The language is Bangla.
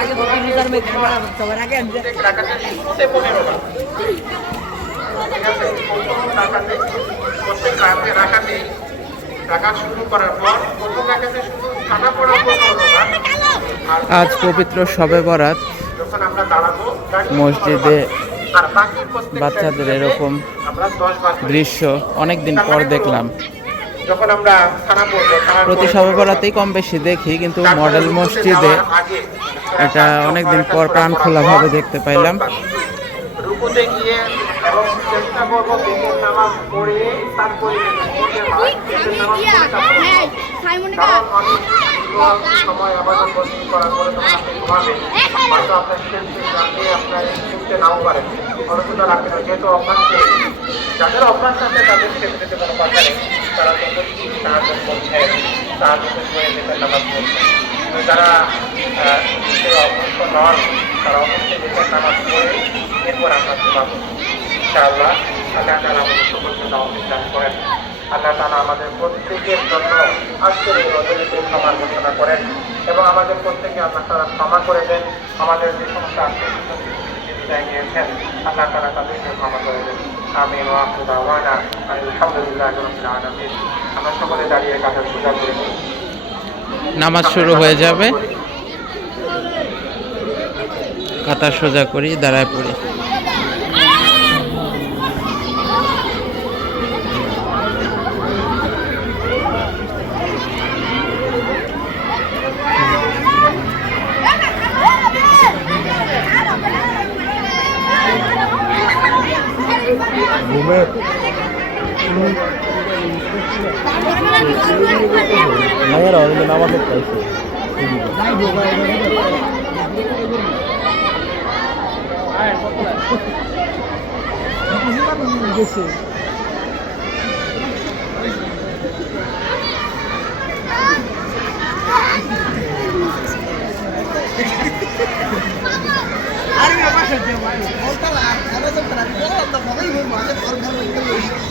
আগে তো তিন টাকা শুরু করার পর প্রথম রাখাতে শুধু টাকা পড়ার পর আজ পবিত্র শবে বরাত। যখন আমরা দাঁড়াবো দাঁড়িয়ে মসজিদে আর বাকি প্রত্যেকটা বাচ্চাদের এরকম দৃশ্য অনেকদিন পর দেখলাম। যখন আমরা খানা পড়ব খানার প্রতি পর- শবে বরাতেই কম বেশি দেখি কিন্তু মডেল মসজিদে এটা অনেক দিন পর প্রাণ খোলাভাবে দেখতে পাইলাম। রুকুতে গিয়ে এবং চেষ্টা করব নামাজ পড়ে তারপরে নামাজ সময় আবাদত বন্দী করার পরে তখন আপনি ঘুমাবেন হয়তো আপনার খেলতে জানলে আপনার খেলতে নাও। যেহেতু অভ্যাস নেই যাদের অভ্যাস আছে তাদের ক্ষেত্রে কোনো কথা তারা তখন সাহায্য করছে সাহায্য করে বেতের নামাজ পড়ছে যারা তারা অবশ্যই বেতের নামাজ পড়ে এরপর আমরা ঘুমাবো ইনশাআল্লাহ আল্লাহ তালা আমাদের সকলকে দান করেন আল্লাহ তালা আমাদের প্রত্যেকের জন্য আজকের এই রজনীতে ক্ষমার ঘোষণা করেন এবং আমাদের প্রত্যেকে আল্লাহ তালা ক্ষমা করে দেন। আমাদের যে সমস্ত আত্মীয় বিদায় নিয়েছেন। আল্লাহ তালা তাদেরকে ক্ষমা করে দেন। আমি আলহামদুলিল্লাহ আলমিন। আমরা সকলে দাঁড়িয়ে পূজা করে নামাজ শুরু হয়ে যাবে। কাতার সোজা করি দাঁড়ায় পড়ি। আরে বাবা সত্যি ভাই বলতা না আমি তো